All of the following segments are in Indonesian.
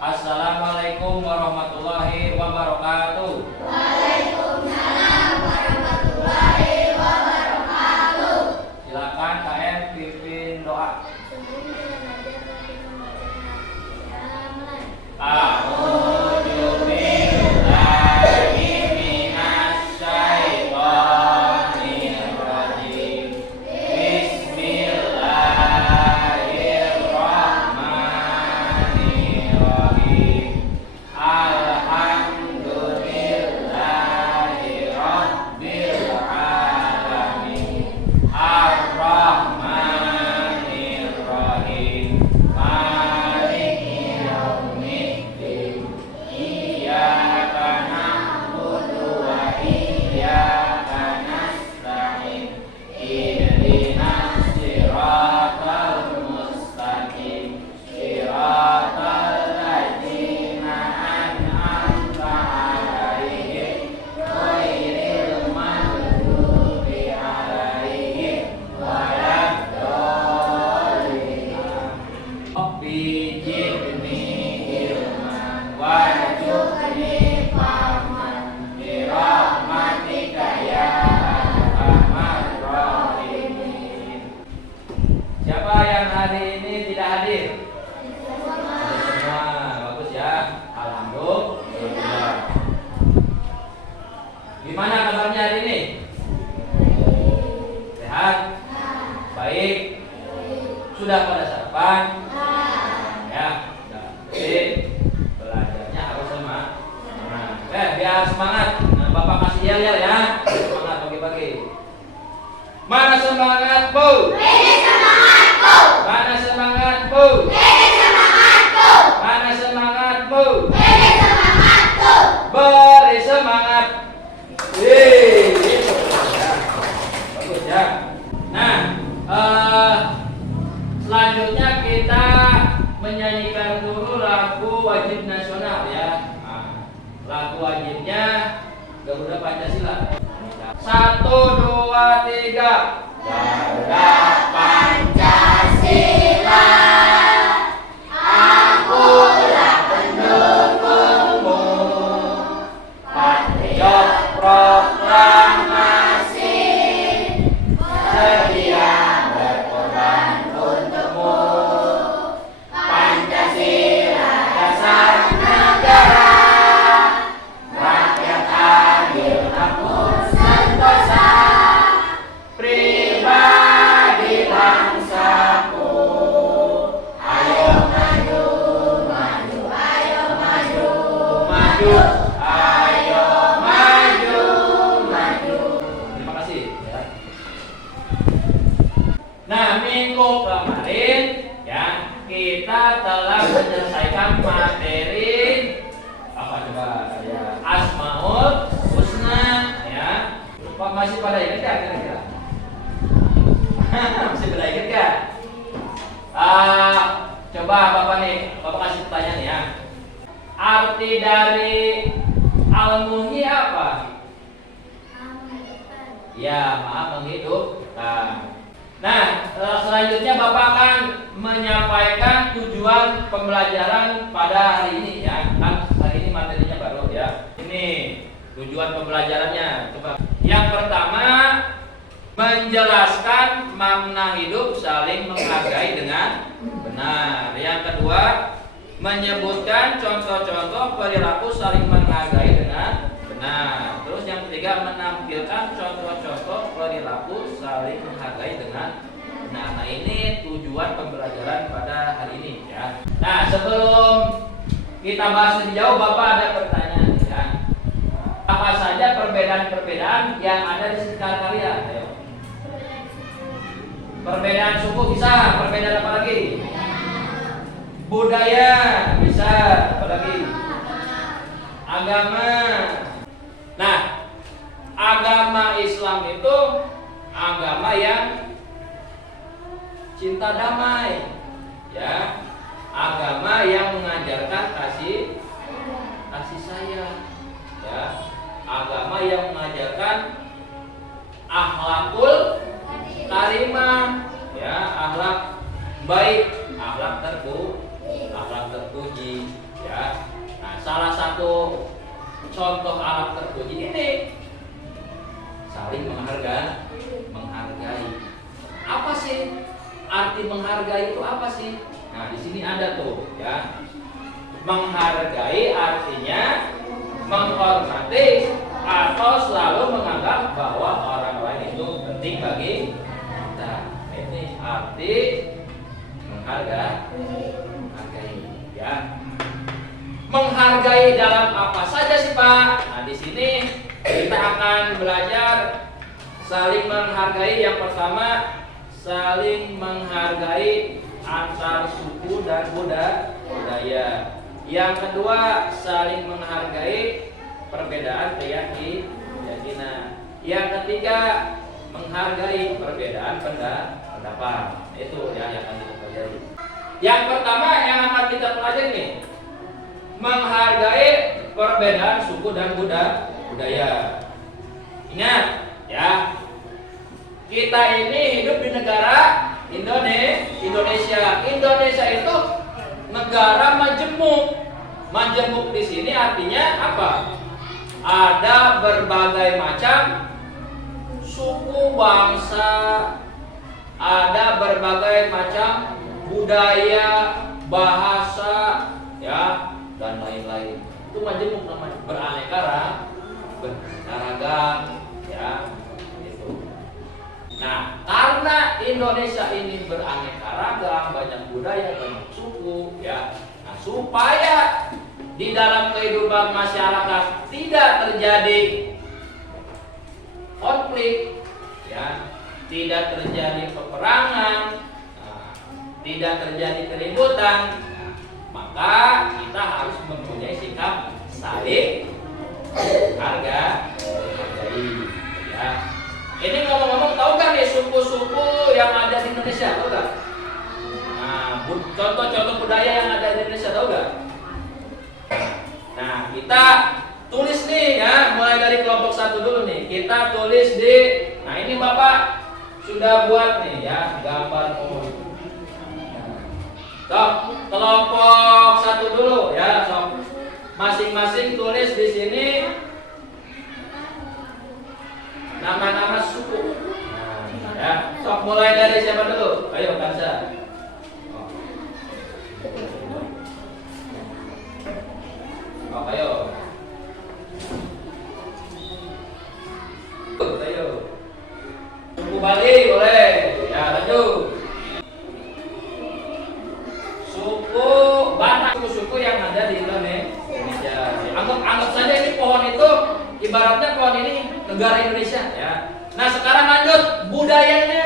Assalamualaikum warahmatullahi wabarakatuh. Waalaikumsalam warahmatullahi wabarakatuh. Silakan KM pimpin doa. Sebelum kita belajar lagi membaca ya mulai. A'udzu billahi minasyaitonir rajim. Bismillahirrahmanirrahim. Alhamdulillahi rabbil alamin. Ar-Rahmanir Rahim. Maliki yaumiddin. Iyyaka na'budu wa iyyaka nasta'in. Ihdinas siratal mustaqim. Siratal ladzina an'amta 'alaihim ghairil maghdubi 'alaihim waladdallin. Rabbi zidni ilman warzuqni fahman birahmatika ya arhamar rahimin. Siapa yang hari ini tidak hadir? Semua. Bagus ya. Alhamdulillah. Gimana kabarnya hari ini? Sehat? Baik? Sudah pada sarapan? Ya, sudah. Jadi belajarnya harus semangat. Biar semangat. Nah, Bapak kasih yel ya. Semangat pagi-pagi. Mana semangat, Bu? Mana semangat, Bu? Mana semangat, Bu? Beri semangat. Gitu. Ya. Bagus ya. Nah, selanjutnya kita menyanyikan dulu lagu wajib nasional ya. Nah, lagu wajibnya Garuda Pancasila. 1, 2, 3. Garuda Pancasila, akulah pendukungmu, patriot proklamasi, sedia berkorban untukmu. Pancasila dasar negara, rakyat adil makmur sentosa, pribadi bangsaku. Ayo maju, maju, ayo maju, maju, ayo maju, maju. Terima kasih ya. Nah, minggu kemarin ya kita telah menyelesaikan materi apa coba ya, Asmaul Husna ya. Pak masih pada ingat ya kira-kira? Masih pada ingat ya? Coba Bapak nih, Bapak kasih pertanyaan ya. Arti dari al-muhyi apa? Ya, maaf menghidupkan. Nah, selanjutnya Bapak akan menyampaikan tujuan pembelajaran pada hari ini ya. Kan hari ini materinya baru ya. Ini tujuan pembelajarannya. Coba. Yang pertama, menjelaskan makna hidup saling menghargai dengan benar. Yang kedua, menyebutkan contoh-contoh perilaku saling menghargai dengan benar. Terus yang ketiga, menampilkan contoh-contoh perilaku saling menghargai dengan benar. Nah, ini tujuan pembelajaran pada hari ini ya. Nah, sebelum kita bahas lebih jauh, Bapak ada pertanyaan ya. Apa saja perbedaan-perbedaan yang ada di sekitar kalian? Ayo. Perbedaan suku bisa, perbedaan apa lagi? Budaya bisa, apa lagi? Agama. Nah, agama Islam itu agama yang cinta damai, ya. Agama yang mengajarkan kasih sayang, ya. Agama yang mengajarkan akhlakul karimah, ya, akhlak baik, akhlak terpuji, ya. contoh alat terpuji ini saling menghargai. Apa sih arti menghargai itu apa sih? Nah, di sini ada tuh ya. Menghargai artinya menghormati atau selalu menganggap bahwa orang lain itu penting bagi kita. Ini arti menghargai ya. Menghargai dalam apa saja sih, Pak? Nah, di sini kita akan belajar saling menghargai. Yang pertama, saling menghargai antar suku dan budaya. Yang kedua, saling menghargai perbedaan keyakinan. Yang ketiga, menghargai perbedaan pendapat. Itu yang akan kita pelajari. Yang pertama yang akan kita pelajari nih, menghargai perbedaan suku dan budaya. Ingat ya, kita ini hidup di negara Indonesia. Indonesia itu negara majemuk. Majemuk di sini artinya apa? Ada berbagai macam suku bangsa, ada berbagai macam budaya, bahasa, ya, dan lain-lain. Itu majemuk namanya, beraneka ragam, ya. Itu. Nah, karena Indonesia ini beraneka ragam, banyak budaya, banyak suku, ya. Nah, supaya di dalam kehidupan masyarakat tidak terjadi konflik, ya, tidak terjadi peperangan, tidak terjadi keributan, maka kita harus mempunyai sikap saling hargai. Ya. Ini ngomong-ngomong, tahu kan nih suku-suku yang ada di Indonesia, tahu nggak? Nah, contoh-contoh budaya yang ada di Indonesia, tahu nggak? Nah, kita tulis nih ya, mulai dari kelompok 1 dulu nih. Kita tulis di, nah ini Bapak sudah buat nih ya, gambar Sok, kelompok 1 dulu ya, sok. Masing-masing tulis di sini nama-nama suku. Nah, ya, sok mulai dari siapa dulu? Ayo, Kansa. Oh, ayo. Ayo. Suku Bali boleh. Ya, lanjut. Suku Batak, suku yang ada di Indonesia. Anggap saja ini pohon itu ibaratnya pohon ini negara Indonesia ya. Nah, sekarang lanjut budayanya.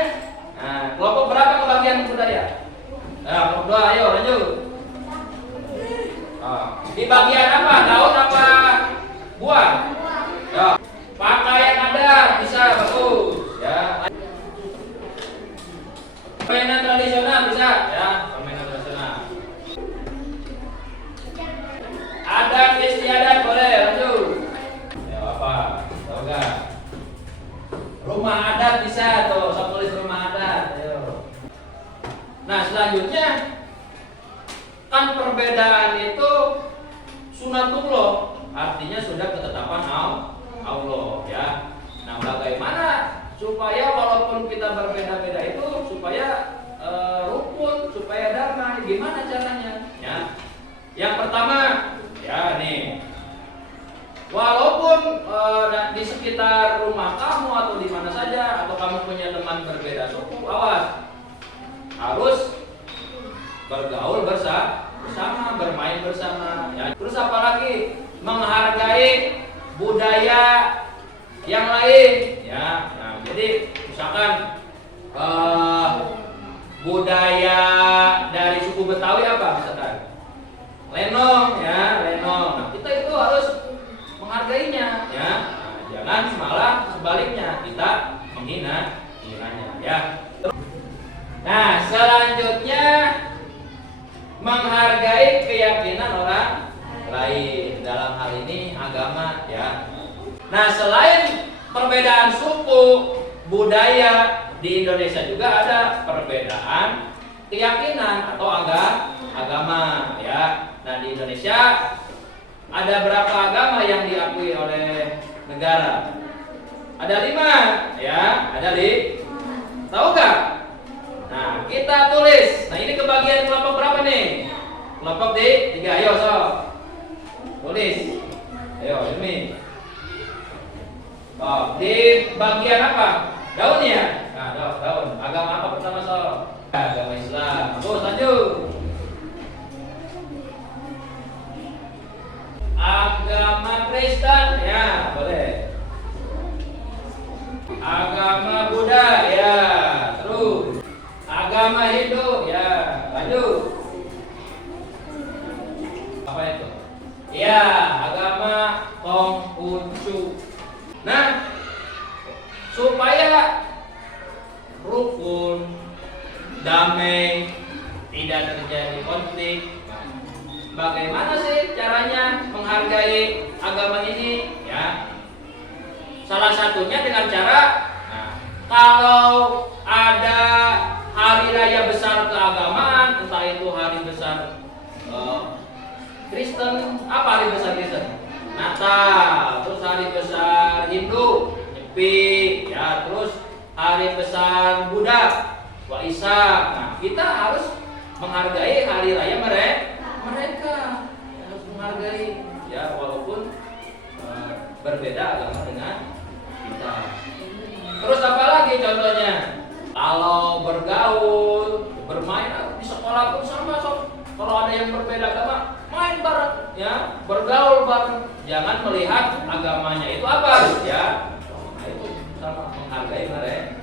Nah, kelompok berapa kebagian budaya? Nah, kelompok 2, ayo lanjut. Di bagian apa? Daun apa buah? Ya. Pakaian ada, bisa, bagus ya. Permainan tradisional bisa ya, permainan tradisional. Adat istiadat boleh, lanjut. Ya apa? Tahu enggak? Rumah adat bisa tuh, saya tulis rumah adat. Ayo. Nah, selanjutnya kan perbedaan itu sunatullah, artinya sudah ketetapan Allah ya. Nah, bagaimana supaya walaupun kita berbeda-beda itu supaya rukun, supaya damai, gimana caranya? Ya. Yang pertama, ya nih, walaupun di sekitar rumah kamu atau di mana saja, atau kamu punya teman berbeda suku, awas, harus bergaul bersama, bermain bersama. Ya. Terus apalagi menghargai budaya yang lain. Ya. Nah, jadi misalkan budaya dari suku Betawi apa misalkan? Lenong ya, lenong. Nah, kita itu harus menghargainya ya. Nah, jangan malah sebaliknya kita menghinanya ya. Nah, selanjutnya menghargai keyakinan orang lain, dalam hal ini agama ya. Nah, selain perbedaan suku, budaya, di Indonesia juga ada perbedaan keyakinan atau agama ya. Nah, di Indonesia Ada berapa agama yang diakui oleh negara? Ada 5, ya. Ada tahu nggak? Nah, kita tulis. Nah, ini kebagian kelompok berapa nih? Kelompok di 3. Ayo, so. Tulis. Ayo, ini. Oh, di bagian apa? Daun ya? Nah, daun. Agama apa pertama, so? Agama Islam. Terus lanjut. Agama Kristen, ya, boleh. Agama Buddha, ya. Terus agama Hindu, ya. Lanjut. Apa itu? Ya, agama Konghucu. Nah, supaya rukun, damai, tidak terjadi konflik, bagaimana sih caranya menghargai agama ini? Ya, salah satunya dengan cara, nah, kalau ada hari raya besar keagamaan, entah itu hari besar Kristen, apa hari besar Kristen? Natal, terus hari besar Hindu, Nyepi, ya, terus hari besar Buddha, Waisak. Nah, kita harus menghargai hari raya mereka, harus menghargai, ya, walaupun berbeda agama dengan kita. Terus apa lagi contohnya? Kalau bergaul, bermain di sekolah pun sama, so. Kalau ada yang berbeda agama, main bareng, ya, bergaul bareng. Jangan melihat agamanya itu apa, ya. Nah, itu sama, menghargai mereka.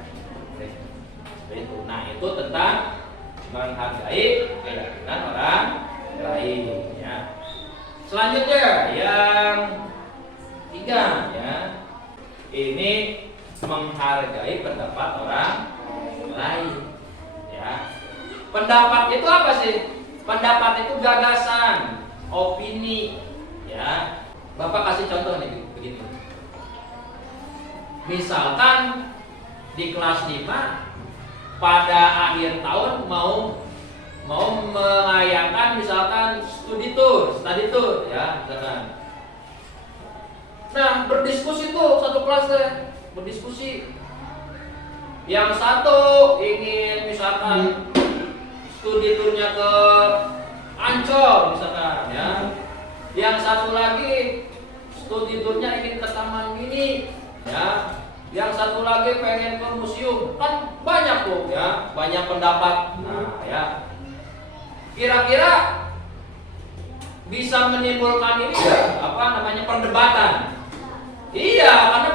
Itu. Nah, itu tentang menghargai keyakinan orang lain, ya. Selanjutnya yang 3, ya. Ini menghargai pendapat orang lain, ya. Pendapat itu apa sih? Pendapat itu gagasan, opini, ya. Bapak kasih contoh nih begini. Misalkan di kelas 5 pada akhir tahun mau mengayahkan misalkan study tour, ya, misalkan. Nah, berdiskusi tuh satu kelas deh, berdiskusi. Yang satu ingin misalkan studi turnya ke Ancol misalkan, ya. Yang satu lagi studi turnya ingin ke Taman Mini, ya. Yang satu lagi pengen ke museum. Kan banyak tuh, ya, banyak pendapat. Nah, ya. Kira-kira bisa menimbulkan ini ya, apa namanya, perdebatan. Iya, karena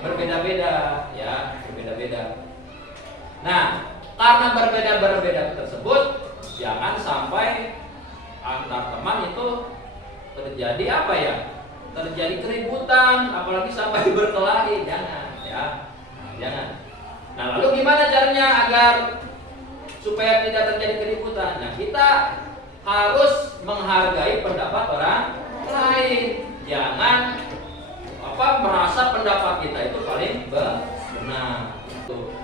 berbeda-beda, ya, berbeda-beda. Nah, karena berbeda tersebut, jangan sampai antar teman itu terjadi apa ya? Terjadi keributan, apalagi sampai berkelahi, jangan, ya. Nah, jangan. Nah, lalu gimana caranya agar supaya tidak terjadi keributan? Nah, kita harus menghargai pendapat orang lain. Jangan merasa pendapat kita itu paling benar.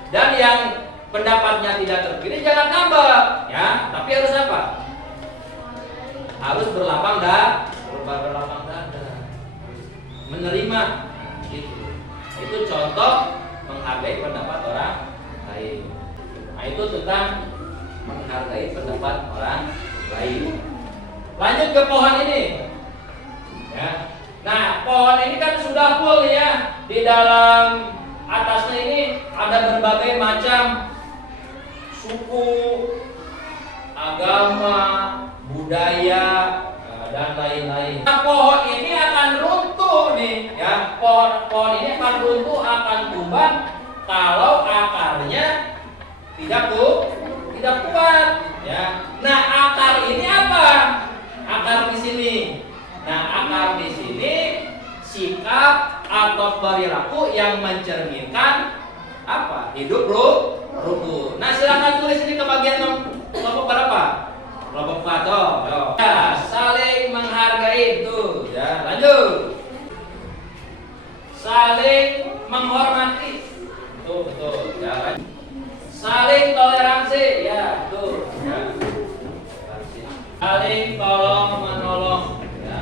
Dan yang pendapatnya tidak terpilih jangan ngambek, ya, tapi harus apa? Harus berlapang dada, menerima, gitu. Itu contoh menghargai pendapat orang lain. Nah, itu tentang menghargai pendapat orang lain. Lanjut ke pohon ini, ya. Nah, pohon ini kan sudah full, ya. Di dalam atasnya ini ada berbagai macam suku, agama, budaya, dan lain-lain. Nah, pohon ini akan runtuh nih, ya. Pohon ini akan runtuh, akan tumbang kalau akarnya tidak kuat, ya. Nah, akar ini apa? Akar di sini. Nah, akar di sini sikap atau perilaku yang mencerminkan apa? Hidup rukun. Nah, silakan tulis ini ke bagian kelompok berapa? Kelompok 4. Ya, saling menghargai itu, ya. Lanjut. Saling menghormati. Betul, ya. Saling toleransi, ya, betul, ya. Saling tolong menolong, ya.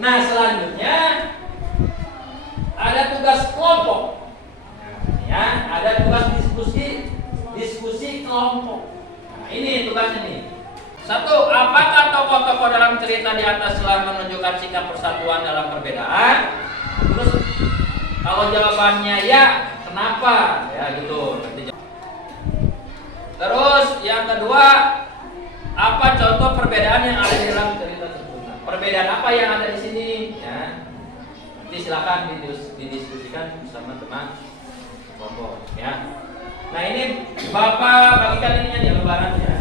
Nah, selanjutnya ada tugas kelompok. Ya, ada tugas diskusi kelompok. Nah, ini tugasnya nih. 1. Apakah tokoh-tokoh dalam cerita di atas telah menunjukkan sikap persatuan dalam perbedaan? Terus kalau jawabannya ya, kenapa? Ya gitu. Terus yang kedua, apa contoh perbedaan yang ada di dalam cerita tersebut? Perbedaan apa yang ada di sini? Ya. Nanti silakan didiskusikan bersama teman kelompok. Ya. Nah ini Bapak bagikan ininya di lembaran ya.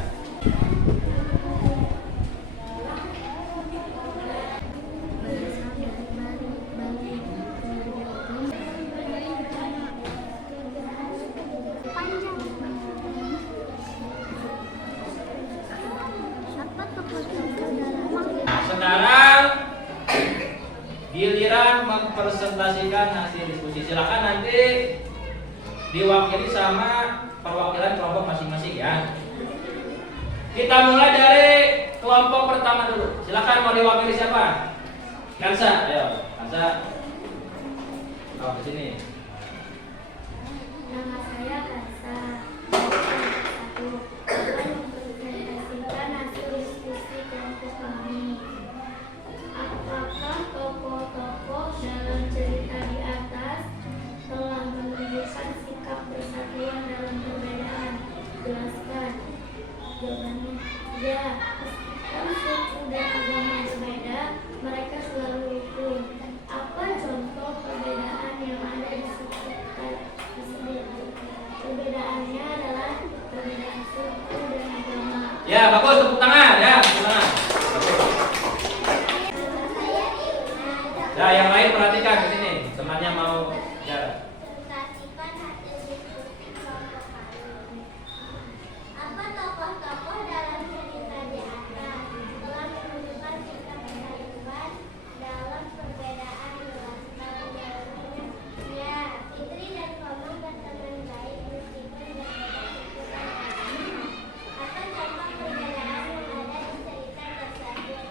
Sekarang giliran mempresentasikan hasil diskusi. Silakan nanti diwakili sama perwakilan kelompok masing-masing ya. Kita mulai dari kelompok pertama dulu. Silakan mau diwakili siapa? Kansa, ayo. Kansa. Oh, ke sini. Nama saya Kansa. Satu, akan mempresentasikan hasil diskusi kelompok kami. Apakah tokoh-tokoh dalam cerita di atas telah menunjukkan sikap persatuan dalam perbedaan? Jelaskan. Jawabannya, ya. Meskipun suku dan agama berbeda, mereka selalu rukun. Apa contoh perbedaan yang ada di sekitar tersebut? Perbedaannya adalah perbedaan suku dan agama. Ya, bagus, tepuk tangan ya, tepuk tangan. Ya, yang lain perhatikan ke sini. Temannya mau bicara. Presentasikan hasil diskusi kelompok kami. Apa tokoh-tokoh dalam cerita di atas telah menunjukkan sikap persatuan dalam perbedaan? Jelaskan. Ya, Fitri dan Komang berteman baik meskipun berbeda suku dan agama. Apa contoh perbedaan yang ada di cerita tersebut?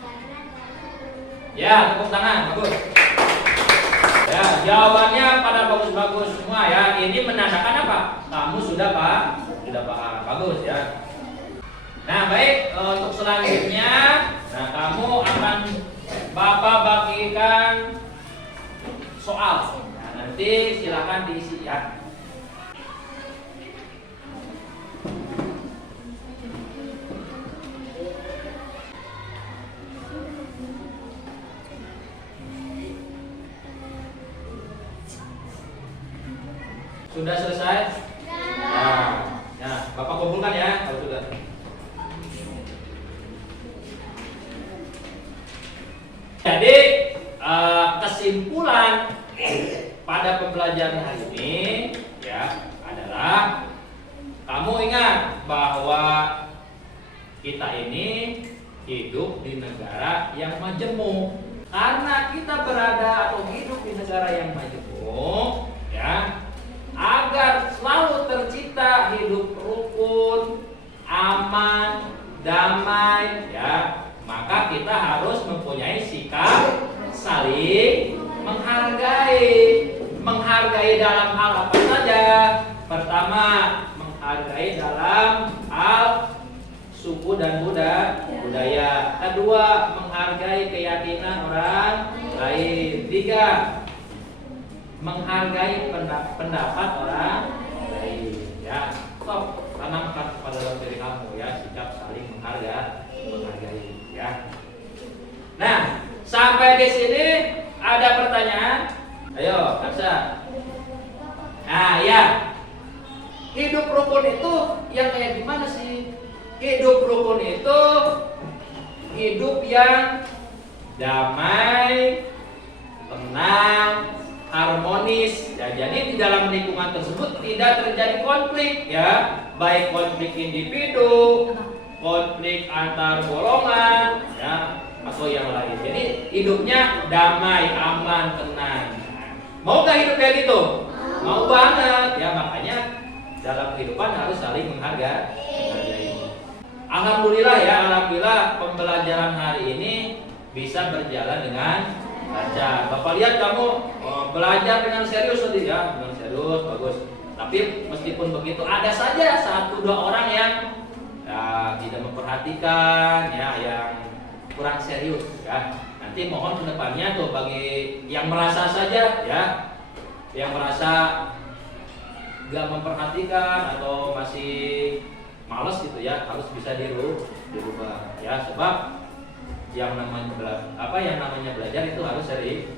Karena Ya, tepuk tangan, bagus. Ya, jawabannya pada bagus-bagus semua ya. Ini menandakan apa? Kamu sudah paham. Bagus ya. Nah, baik, untuk selanjutnya, nah kamu akan Bapak bagikan soal. Nah, nanti silakan diisi ya. Sudah selesai? Nah, Bapak kumpulkan ya kalau sudah. Jadi kesimpulan pada pembelajaran hari ini ya adalah kamu ingat bahwa kita ini hidup di negara yang majemuk. Karena kita berada atau hidup di negara yang majemuk, ya, agar selalu tercipta hidup rukun, aman, damai, ya, maka kita harus mempunyai sikap saling menghargai. Menghargai dalam hal apa saja? Pertama, menghargai dalam hal suku dan budaya. Kedua, menghargai keyakinan orang lain. 3, menghargai pendapat orang lain. Ya, stop. Tanamkan pada dalam diri kamu ya sikap saling menghargai. Ya. Nah, sampai di sini ada pertanyaan? Ayo, Kansa. Nah, ya. Hidup rukun itu yang kayak gimana sih? Hidup rukun itu hidup yang damai, tenang, harmonis. Ya, jadi di dalam lingkungan tersebut tidak terjadi konflik ya, baik konflik individu, konflik antar golongan, ya, atau yang lain. Jadi hidupnya damai, aman, tenang. Mau nggak hidup kayak gitu? Mau banget ya, makanya dalam kehidupan harus saling menghargai. Alhamdulillah ya, alhamdulillah pembelajaran hari ini bisa berjalan dengan lancar. Bapak lihat kamu belajar dengan serius tadi ya, dengan serius bagus. Tapi meskipun begitu ada saja satu dua orang yang ya, tidak memperhatikan ya, yang kurang serius ya. Nanti mohon kedepannya tuh bagi yang merasa saja ya, yang merasa gak memperhatikan atau masih males gitu ya, harus bisa dirubah ya, sebab yang namanya belajar itu harus serius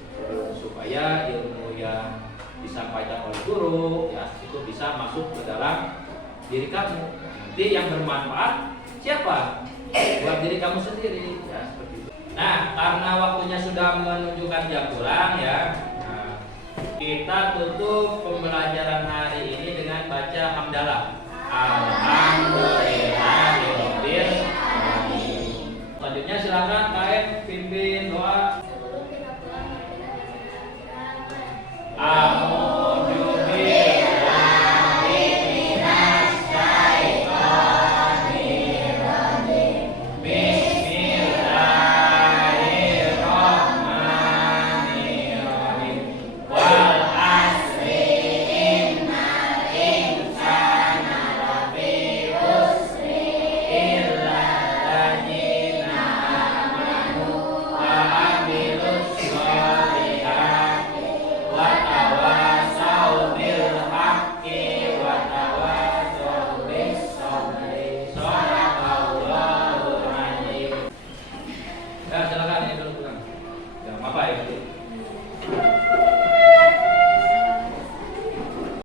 supaya ilmu yang disampaikan oleh guru ya itu bisa masuk ke dalam diri kamu. Nanti yang bermanfaat siapa? Buat diri kamu sendiri ya, seperti itu. Nah, karena waktunya sudah menunjukkan jam pulang ya, nah, kita tutup pembelajaran hari ini dengan baca hamdalah.